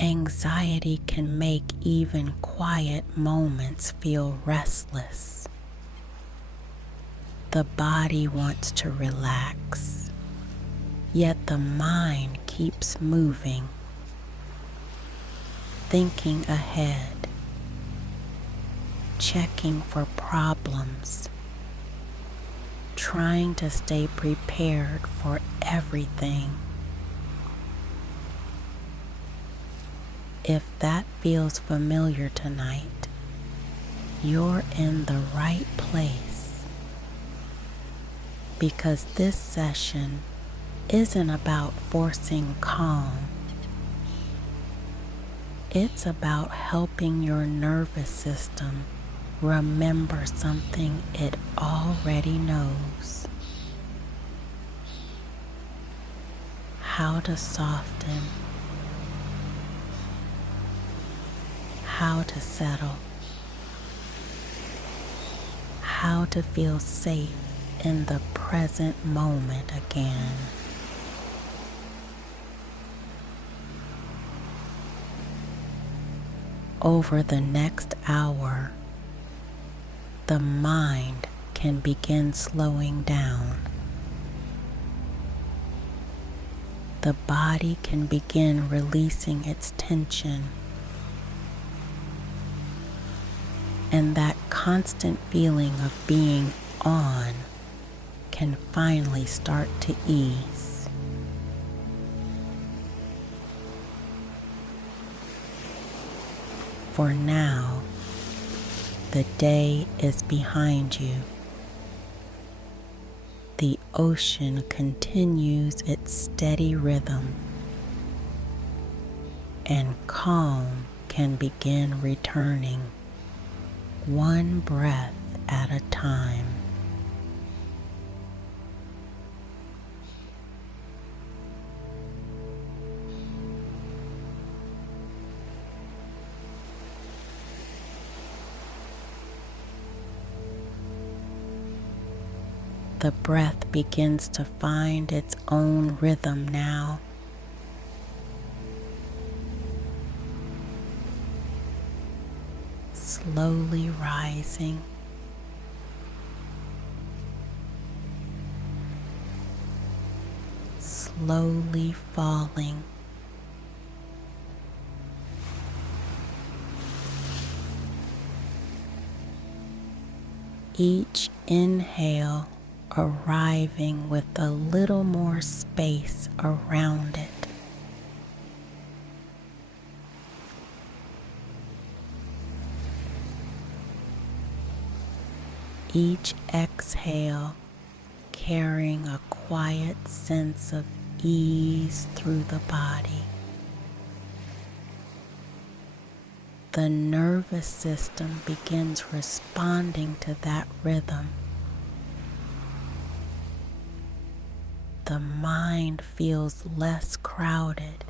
Anxiety can make even quiet moments feel restless. The body wants to relax, yet the mind keeps moving, thinking ahead, checking for problems, trying to stay prepared for everything. If that feels familiar tonight, you're in the right place, because this session isn't about forcing calm. It's about helping your nervous system remember something it already knows: how to soften, how to settle, how to feel safe in the present moment again. Over the next hour, the mind can begin slowing down. The body can begin releasing its tension. And that constant feeling of being on can finally start to ease. For now, the day is behind you. The ocean continues its steady rhythm, and calm can begin returning, one breath at a time. The breath begins to find its own rhythm now. Slowly rising, slowly falling. Each inhale arriving with a little more space around it. Each exhale carrying a quiet sense of ease through the body. The nervous system begins responding to that rhythm. The mind feels less crowded,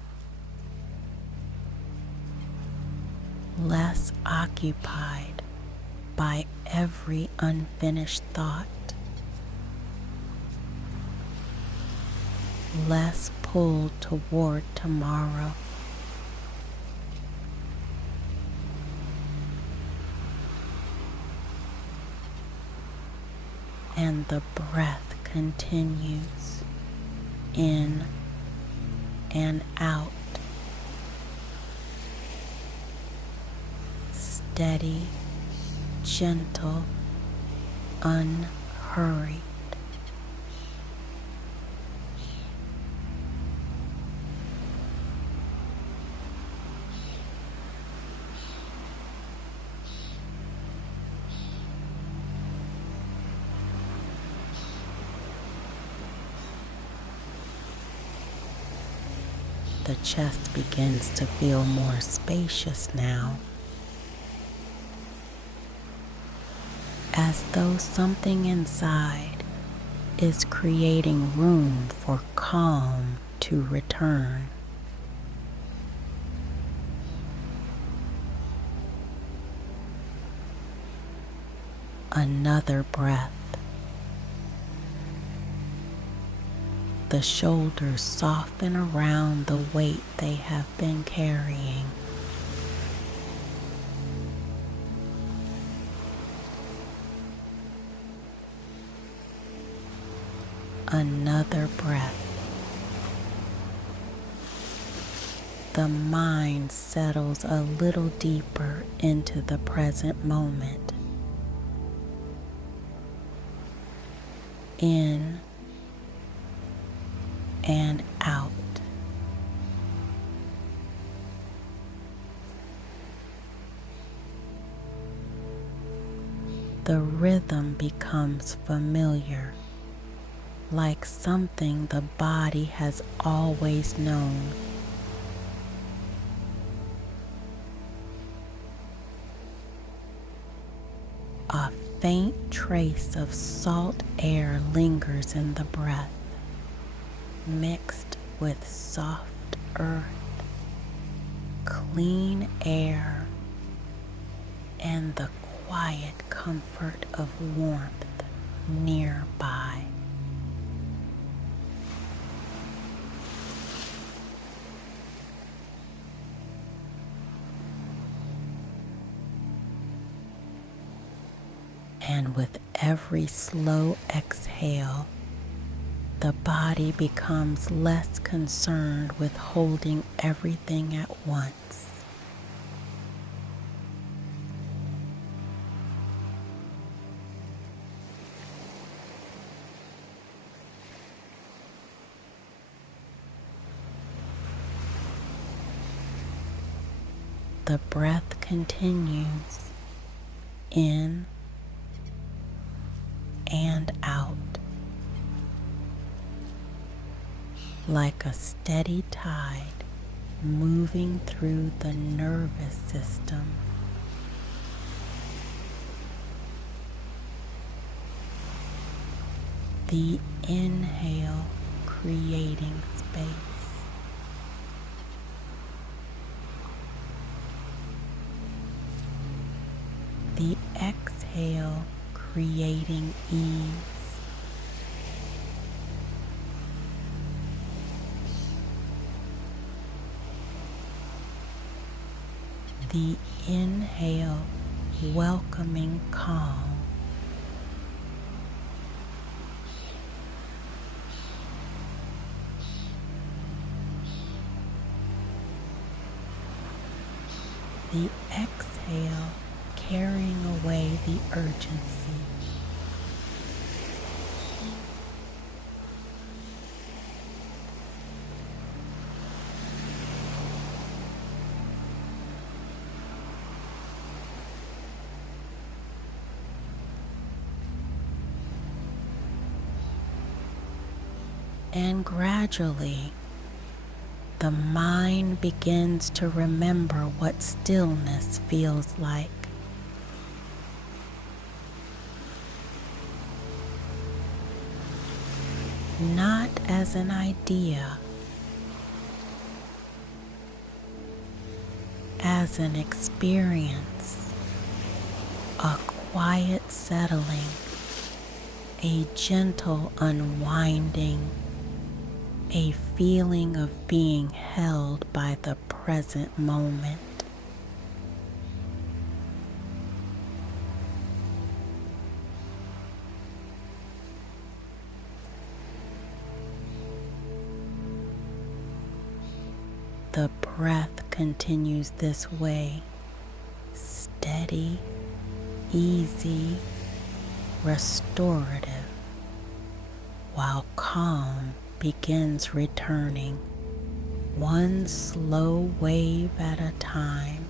less occupied by every unfinished thought, less pulled toward tomorrow. And the breath continues in and out, steady, gentle, unhurried. The chest begins to feel more spacious now, as though something inside is creating room for calm to return. Another breath. The shoulders soften around the weight they have been carrying. Another breath. The mind settles a little deeper into the present moment. In and out. The rhythm becomes familiar, like something the body has always known. A faint trace of salt air lingers in the breath, mixed with soft earth, clean air, and the quiet comfort of warmth nearby. And with every slow exhale, the body becomes less concerned with holding everything at once. The breath continues in and out, like a steady tide moving through the nervous system. The inhale creating space. The exhale creating ease. The inhale welcoming calm. The exhale carrying away the urgency. And gradually, the mind begins to remember what stillness feels like. Not as an idea, as an experience, a quiet settling, a gentle unwinding, a feeling of being held by the present moment. The breath continues this way, steady, easy, restorative, while calm begins returning, one slow wave at a time.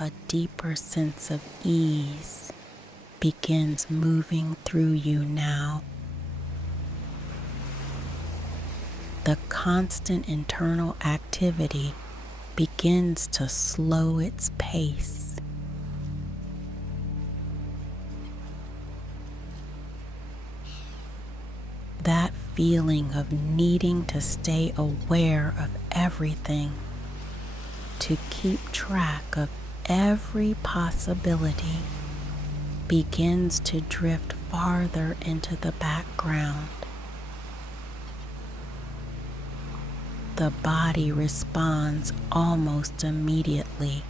a deeper sense of ease begins moving through you now. The constant internal activity begins to slow its pace. That feeling of needing to stay aware of everything, to keep track of every possibility, begins to drift farther into the background. The body responds almost immediately.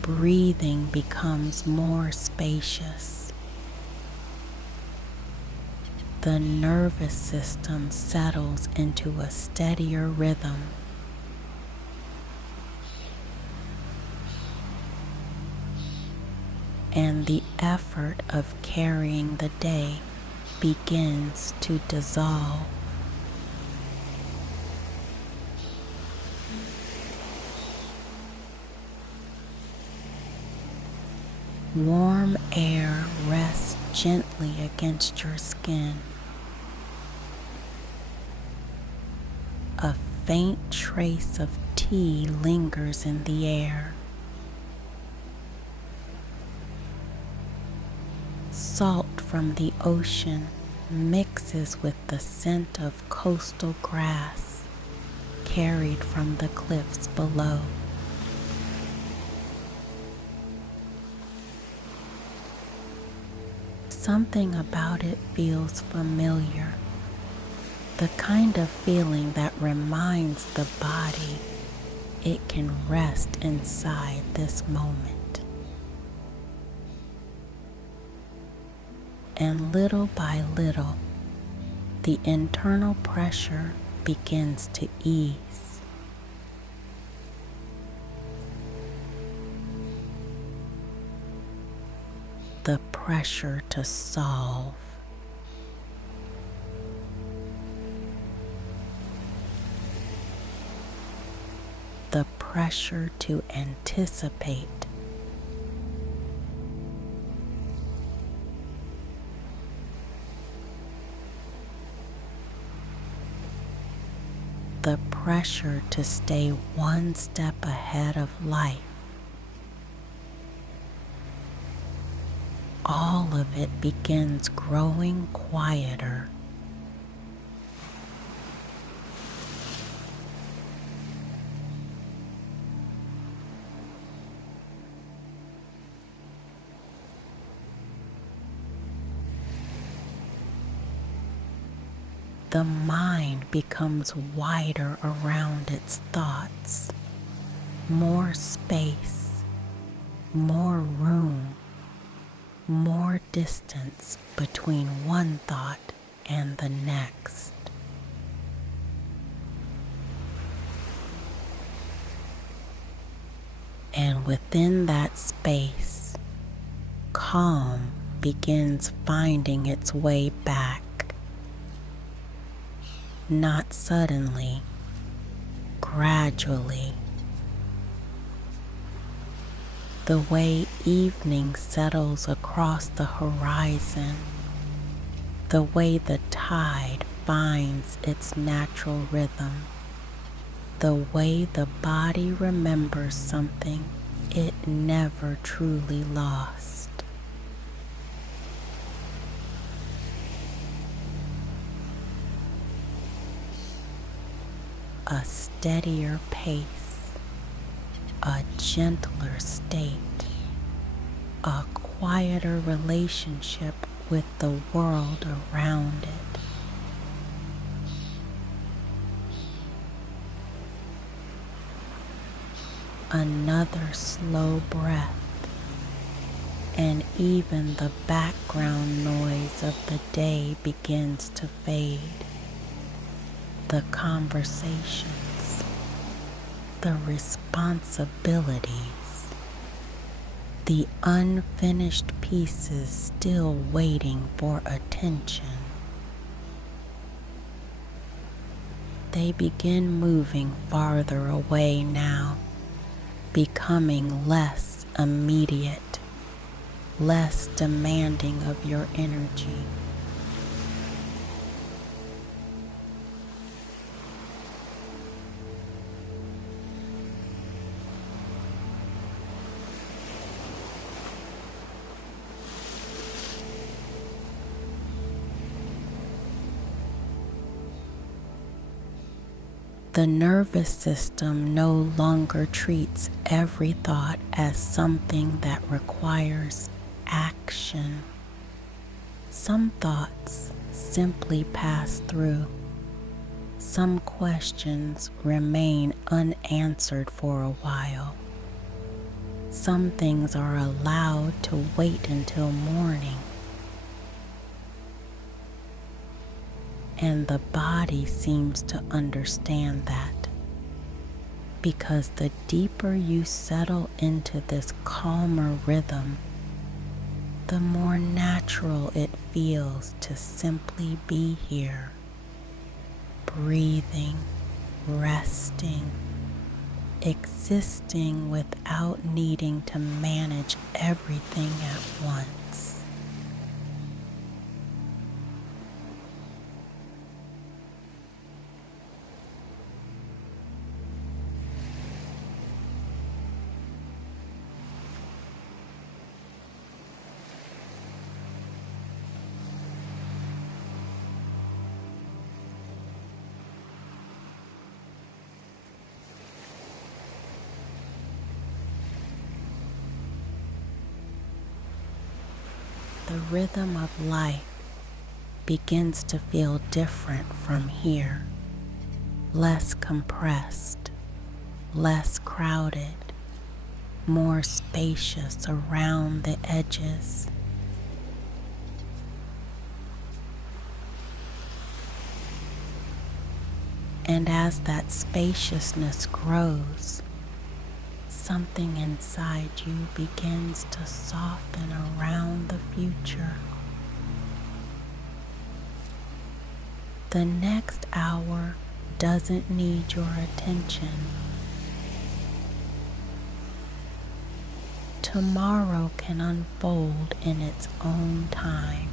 Breathing becomes more spacious. The nervous system settles into a steadier rhythm. And the effort of carrying the day begins to dissolve. Warm air rests gently against your skin. A faint trace of tea lingers in the air. Salt from the ocean mixes with the scent of coastal grass carried from the cliffs below. Something about it feels familiar, the kind of feeling that reminds the body it can rest inside this moment. And little by little, the internal pressure begins to ease. The pressure to solve. The pressure to anticipate. The pressure to stay one step ahead of life. All of it begins growing quieter. The mind becomes wider around its thoughts, more space, more room, more distance between one thought and the next. And within that space, calm begins finding its way back. Not suddenly, gradually. The way evening settles across the horizon, the way the tide finds its natural rhythm, the way the body remembers something it never truly lost. A steadier pace, a gentler state, a quieter relationship with the world around it. Another slow breath, and even the background noise of the day begins to fade. The conversations, the responsibilities, the unfinished pieces still waiting for attention. They begin moving farther away now, becoming less immediate, less demanding of your energy. The nervous system no longer treats every thought as something that requires action. Some thoughts simply pass through. Some questions remain unanswered for a while. Some things are allowed to wait until morning. And the body seems to understand that, because the deeper you settle into this calmer rhythm, the more natural it feels to simply be here, breathing, resting, existing without needing to manage everything at once. The rhythm of life begins to feel different from here, less compressed, less crowded, more spacious around the edges. And as that spaciousness grows, something inside you begins to soften around the future. The next hour doesn't need your attention. Tomorrow can unfold in its own time.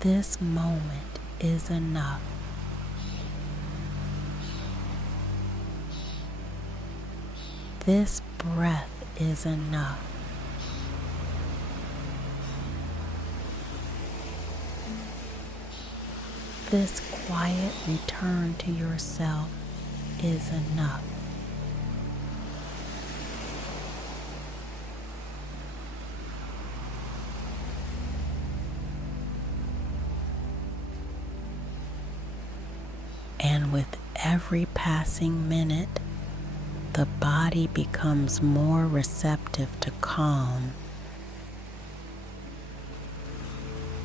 This moment is enough. This breath is enough. This quiet return to yourself is enough. And with every passing minute, the body becomes more receptive to calm,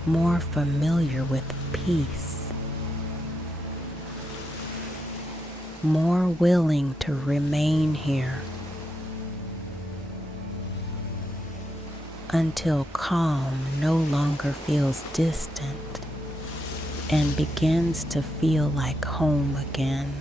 more familiar with peace, more willing to remain here until calm no longer feels distant and begins to feel like home again.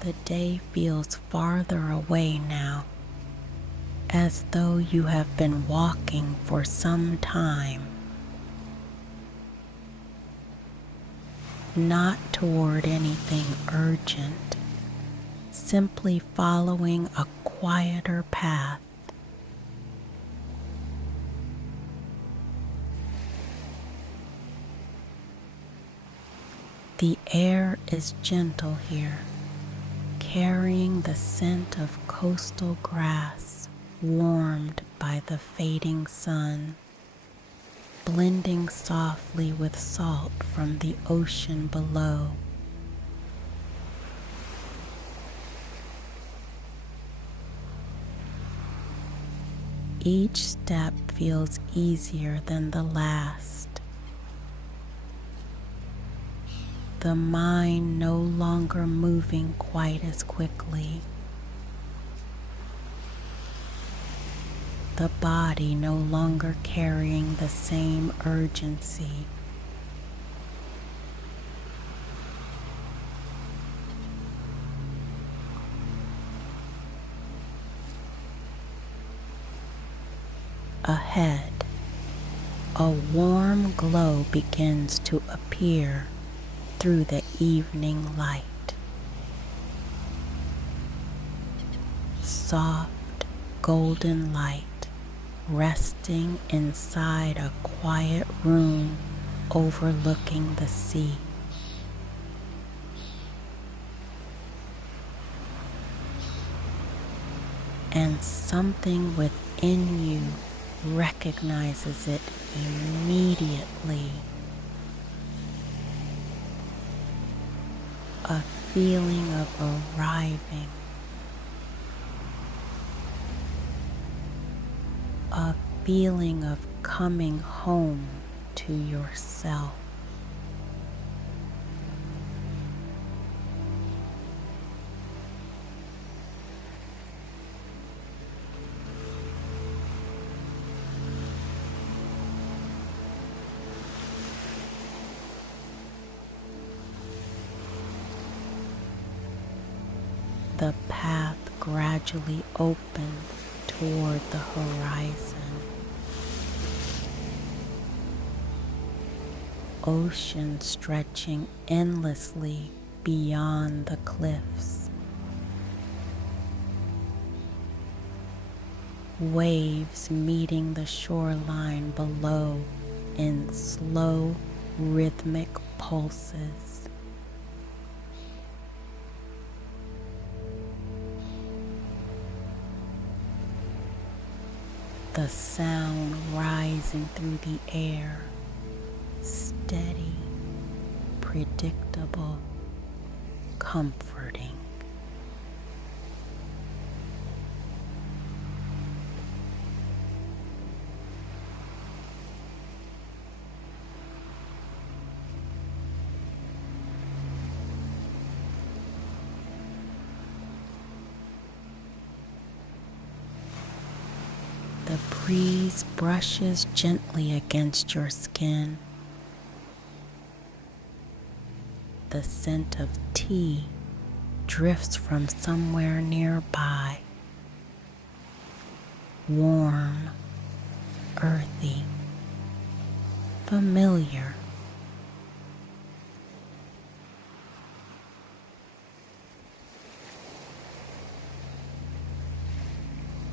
The day feels farther away now, as though you have been walking for some time, not toward anything urgent, simply following a quieter path. The air is gentle here, carrying the scent of coastal grass warmed by the fading sun, blending softly with salt from the ocean below. Each step feels easier than the last. The mind no longer moving quite as quickly. The body no longer carrying the same urgency. Ahead, a warm glow begins to appear through the evening light. Soft, golden light resting inside a quiet room overlooking the sea. And something within you recognizes it immediately. A feeling of arriving, a feeling of coming home to yourself. The path gradually opens toward the horizon. Ocean stretching endlessly beyond the cliffs. Waves meeting the shoreline below in slow, rhythmic pulses. The sound rising through the air, steady, predictable, comforting. The breeze brushes gently against your skin. The scent of tea drifts from somewhere nearby. Warm, earthy, familiar.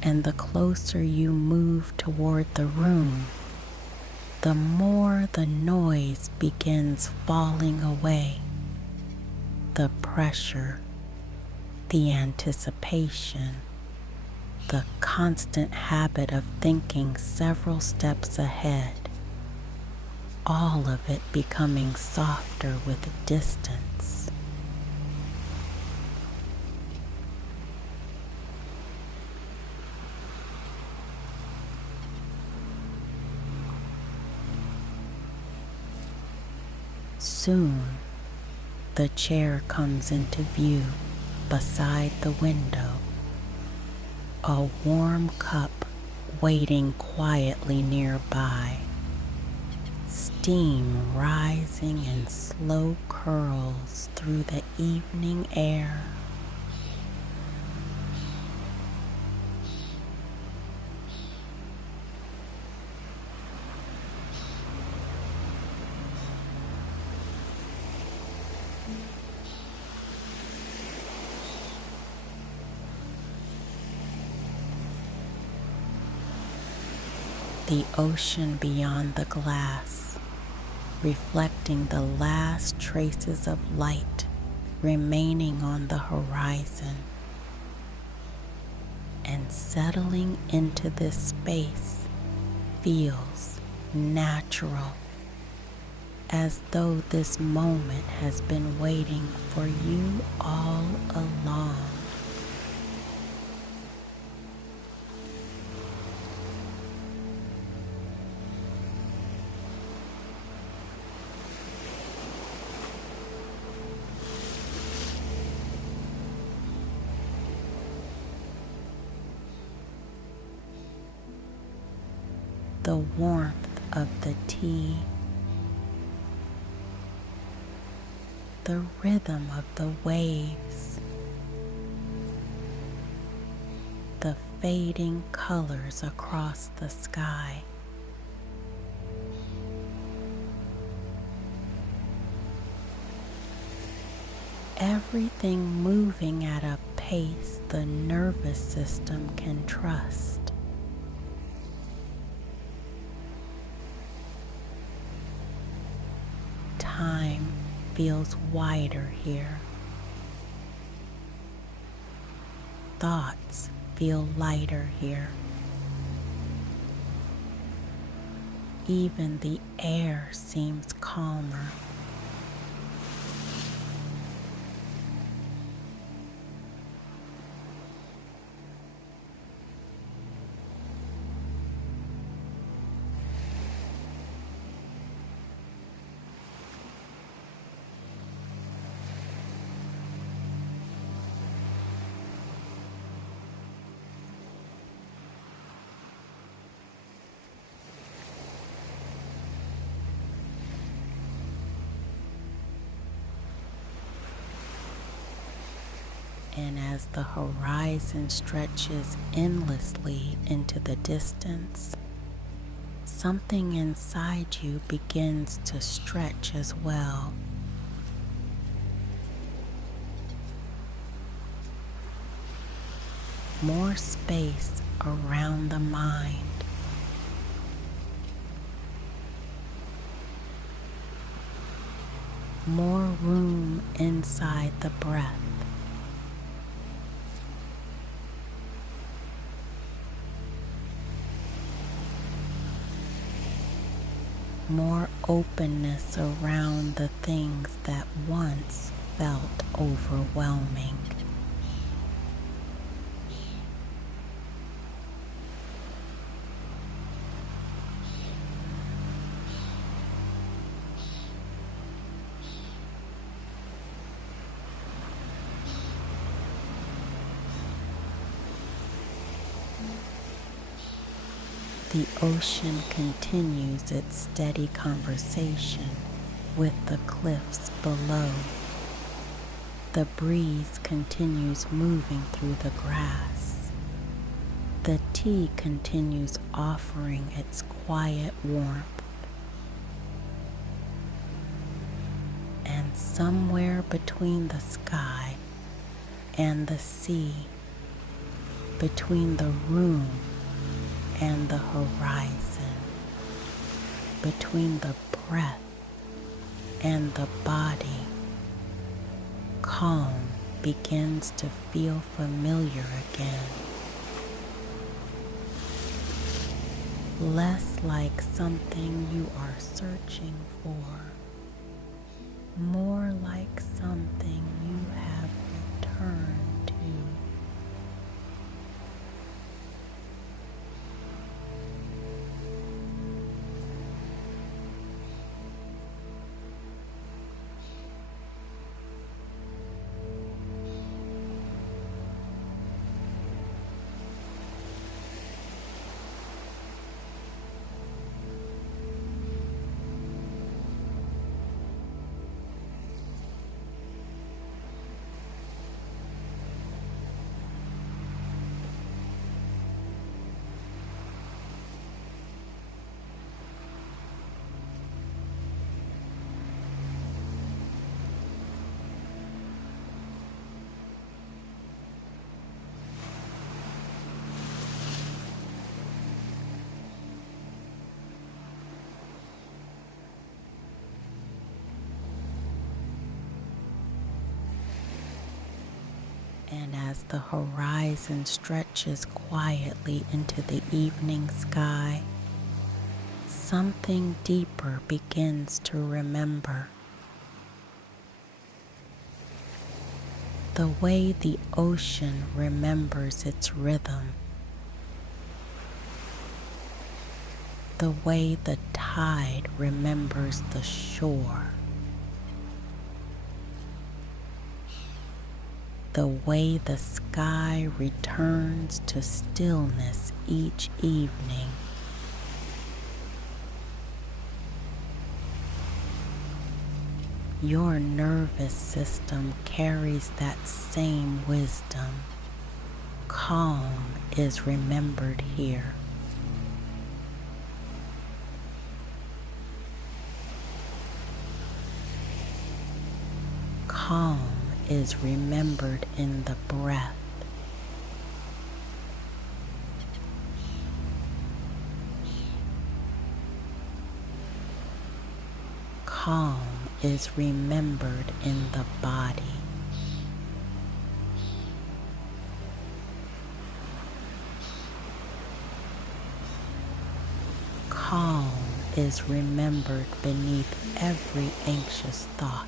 And the closer you move toward the room, the more the noise begins falling away. The pressure, the anticipation, the constant habit of thinking several steps ahead, all of it becoming softer with distance. Soon, the chair comes into view beside the window, a warm cup waiting quietly nearby, steam rising in slow curls through the evening air. The ocean beyond the glass, reflecting the last traces of light remaining on the horizon. And settling into this space feels natural, as though this moment has been waiting for you all along. The warmth of the tea, the rhythm of the waves, the fading colors across the sky. Everything moving at a pace the nervous system can trust. Time feels wider here. Thoughts feel lighter here. Even the air seems calmer. And as the horizon stretches endlessly into the distance, something inside you begins to stretch as well. More space around the mind. More room inside the breath. More openness around the things that once felt overwhelming. The ocean continues its steady conversation with the cliffs below. The breeze continues moving through the grass. The tea continues offering its quiet warmth. And somewhere between the sky and the sea, between the room and the horizon, between the breath and the body, calm begins to feel familiar again. Less like something you are searching for, more like something you have returned to. And as the horizon stretches quietly into the evening sky, something deeper begins to remember. The way the ocean remembers its rhythm, the way the tide remembers the shore, the way the sky returns to stillness each evening. Your nervous system carries that same wisdom. Calm is remembered here. Calm is remembered in the breath. Calm is remembered in the body. Calm is remembered beneath every anxious thought.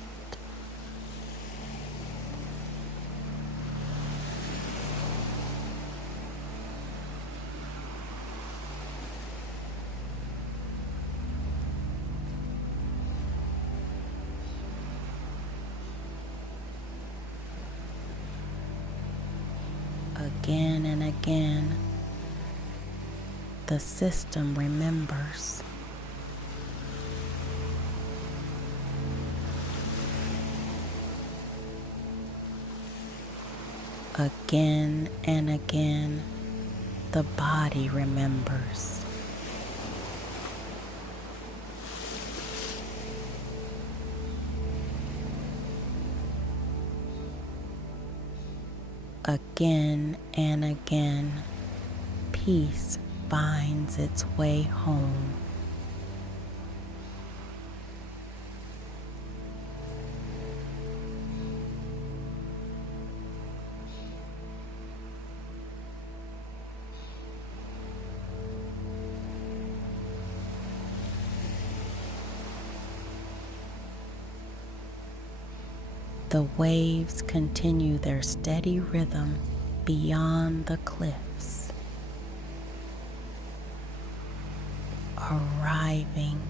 Again and again, the system remembers. Again and again, the body remembers. Again and again, peace finds its way home. The waves continue their steady rhythm beyond the cliffs, arriving,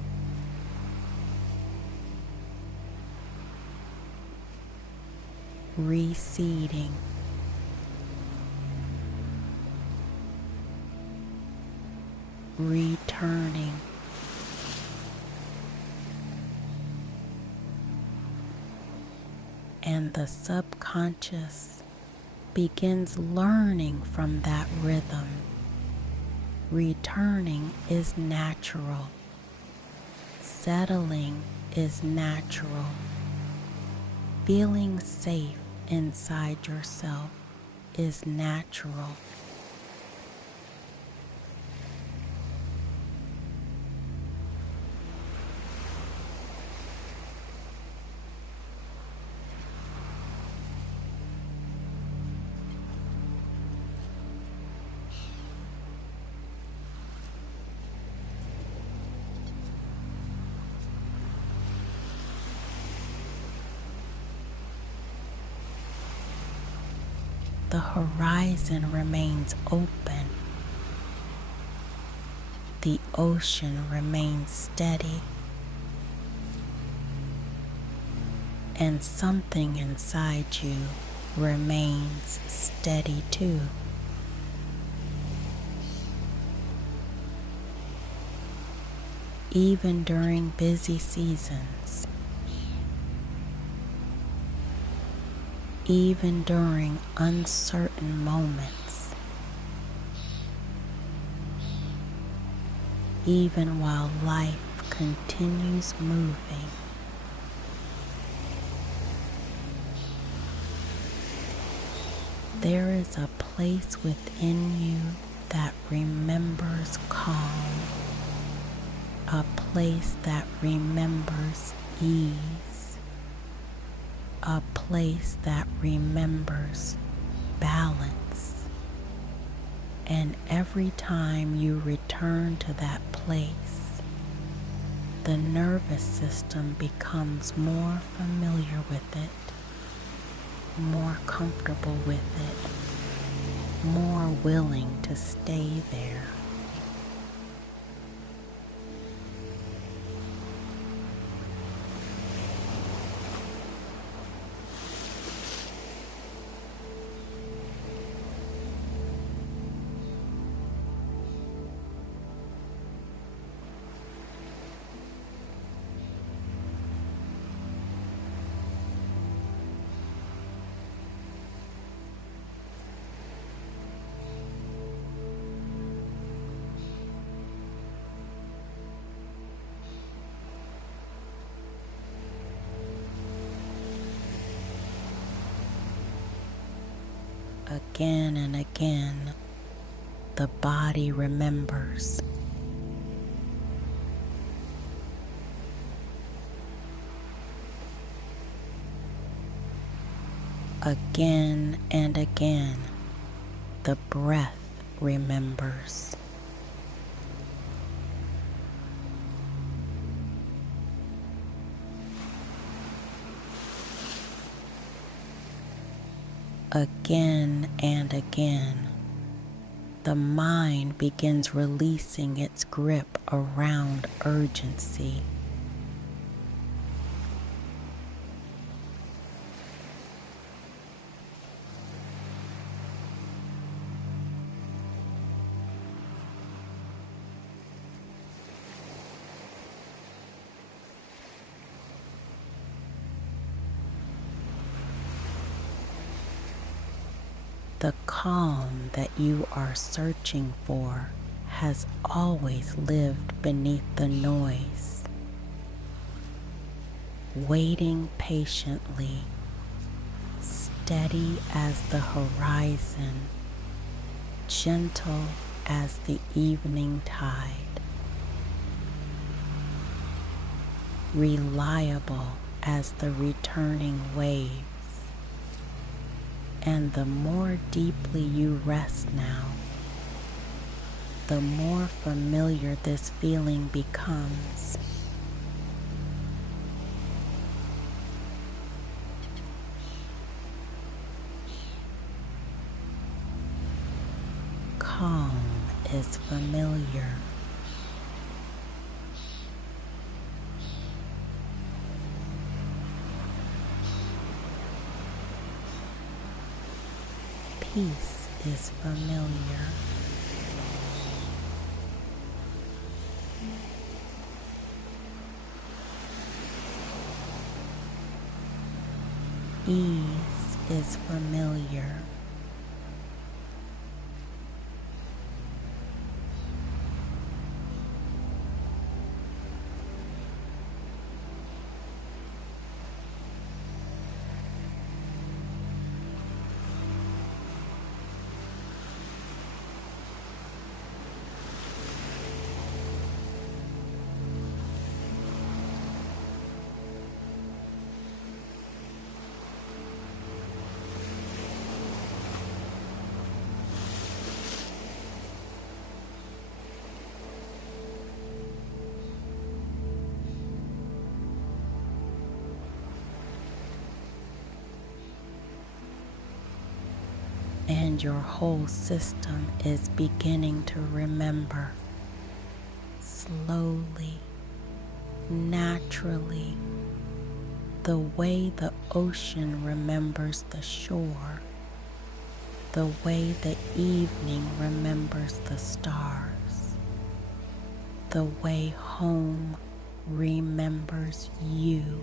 receding, returning, and the subconscious begins learning from that rhythm. Returning is natural. Settling is natural. Feeling safe inside yourself is natural. The horizon remains open. The ocean remains steady. And something inside you remains steady too. Even during busy seasons, even during uncertain moments, even while life continues moving, there is a place within you that remembers calm, a place that remembers ease, a place that remembers And every time you return to that place, the nervous system becomes more familiar with it, more comfortable with it, more willing to stay there. Again and again, the body remembers. Again and again, the breath remembers. Again and again, the mind begins releasing its grip around urgency. The calm that you are searching for has always lived beneath the noise, waiting patiently, steady as the horizon, gentle as the evening tide, reliable as the returning waves. And the more deeply you rest now, the more familiar this feeling becomes. Calm is familiar. Peace is familiar. Ease is familiar. And your whole system is beginning to remember, slowly, naturally, the way the ocean remembers the shore, the way the evening remembers the stars, the way home remembers you.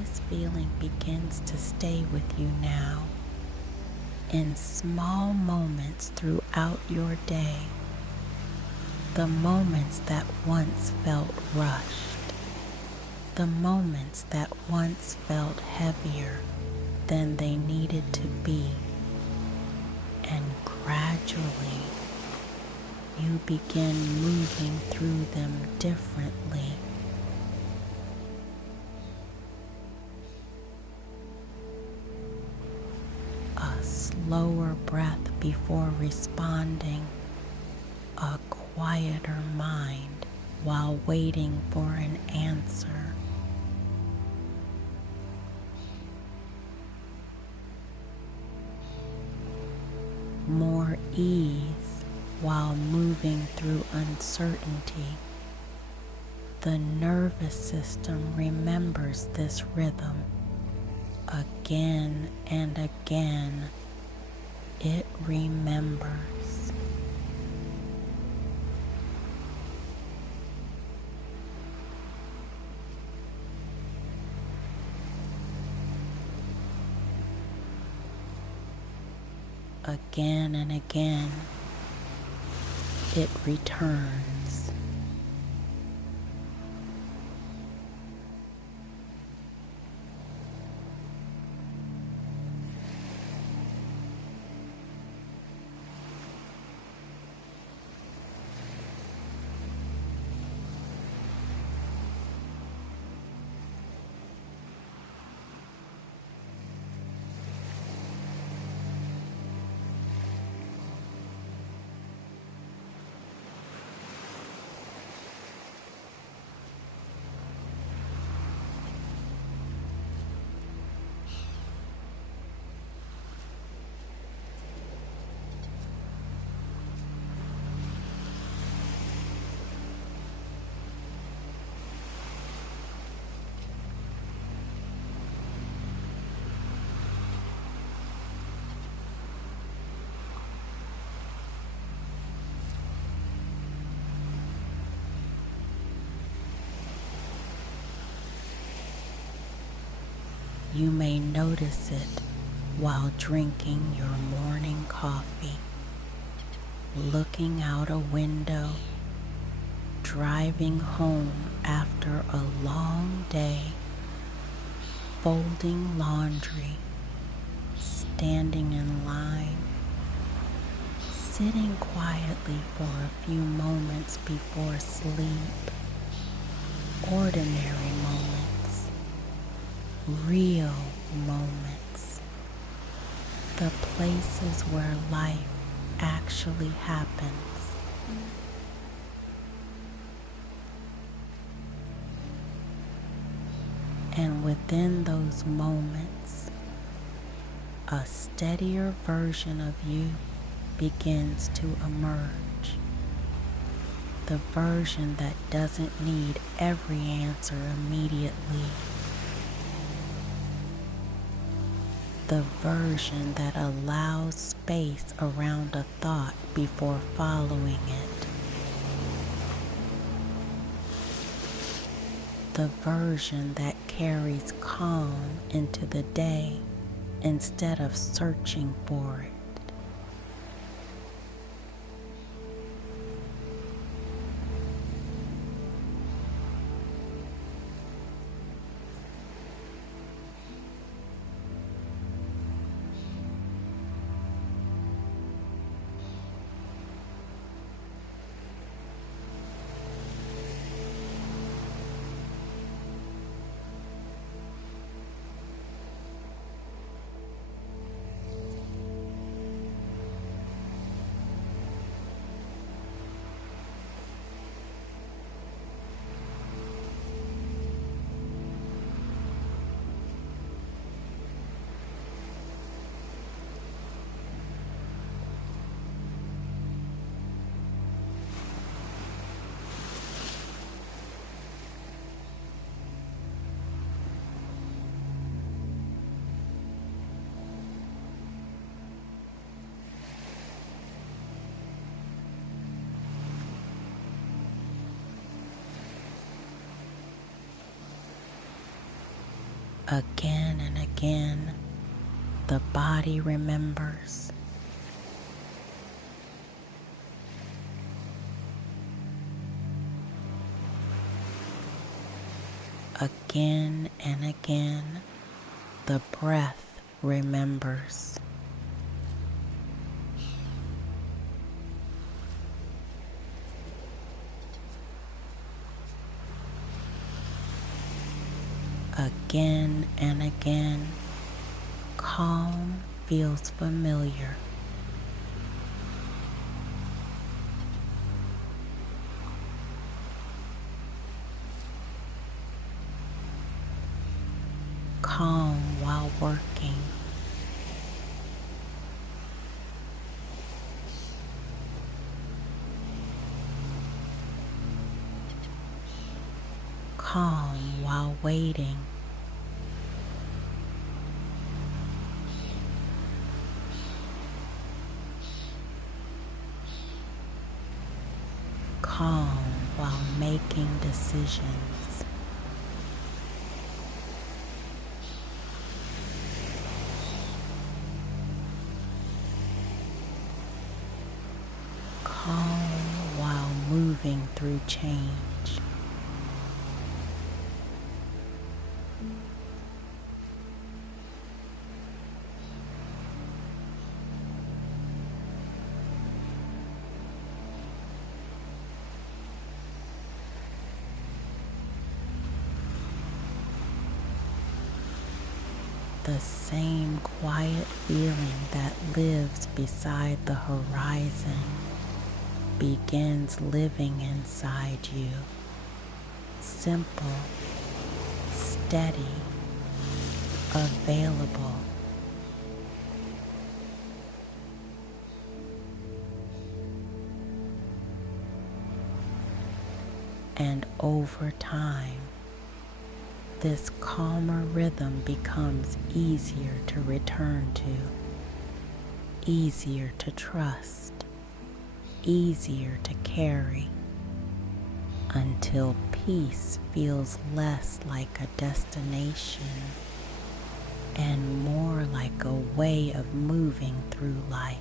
this feeling begins to stay with you now in small moments throughout your day, the moments that once felt rushed, the moments that once felt heavier than they needed to be, and gradually you begin moving through them differently. A slower breath before responding, a quieter mind while waiting for an answer. More ease while moving through uncertainty. The nervous system remembers this rhythm again and again. It remembers. Again and again, it returns. You may notice it while drinking your morning coffee, looking out a window, driving home after a long day, folding laundry, standing in line, sitting quietly for a few moments before sleep. Ordinary moments, real moments, the places where life actually happens. And within those moments, a steadier version of you begins to emerge. The version that doesn't need every answer immediately. The version that allows space around a thought before following it. The version that carries calm into the day instead of searching for it. Again and again, the body remembers. Again and again, the breath remembers. Again and again, calm feels familiar. Calm while working. Calm while waiting. Calm while making decisions. Calm while moving through change. The same quiet feeling that lives beside the horizon begins living inside you. Simple, steady, available. And over time, this calmer rhythm becomes easier to return to, easier to trust, easier to carry, until peace feels less like a destination and more like a way of moving through life.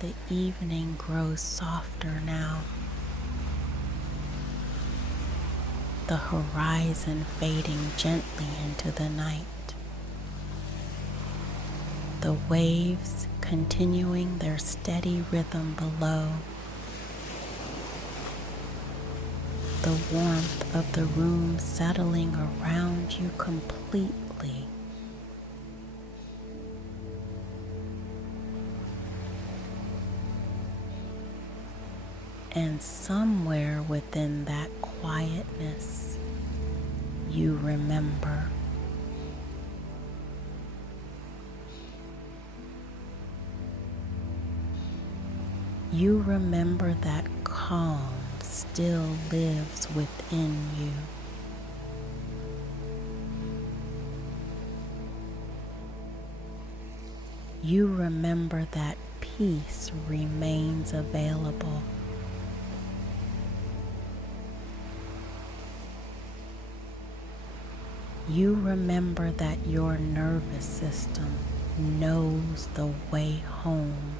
The evening grows softer now, the horizon fading gently into the night, the waves continuing their steady rhythm below, the warmth of the room settling around you completely. And somewhere within that quietness, you remember. You remember that calm still lives within you. You remember that peace remains available. You remember that your nervous system knows the way home.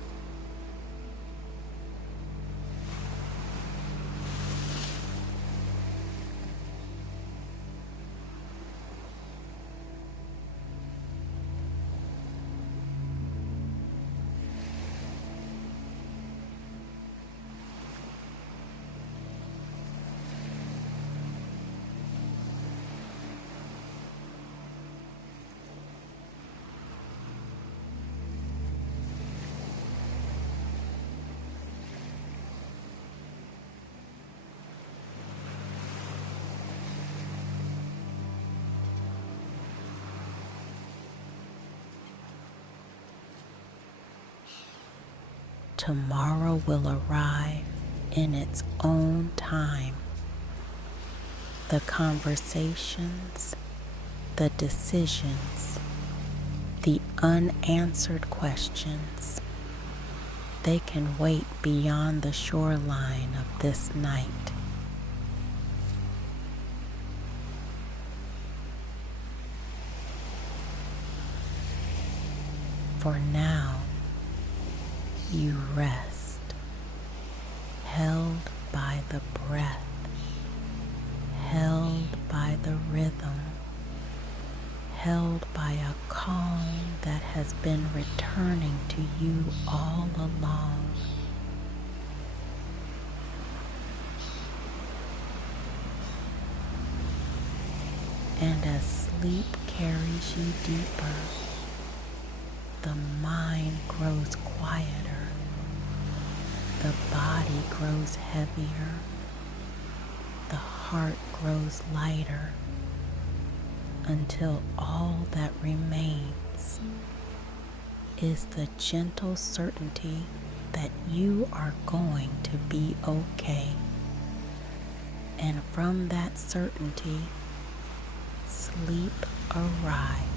Tomorrow will arrive in its own time. The conversations, the decisions, the unanswered questions, they can wait beyond the shoreline of this night. For now, you rest, held by the breath, held by the rhythm, held by a calm that has been returning to you all along. And as sleep carries you deeper, the mind grows quieter, the body grows heavier, the heart grows lighter, until all that remains is the gentle certainty that you are going to be okay. And from that certainty, sleep arrives.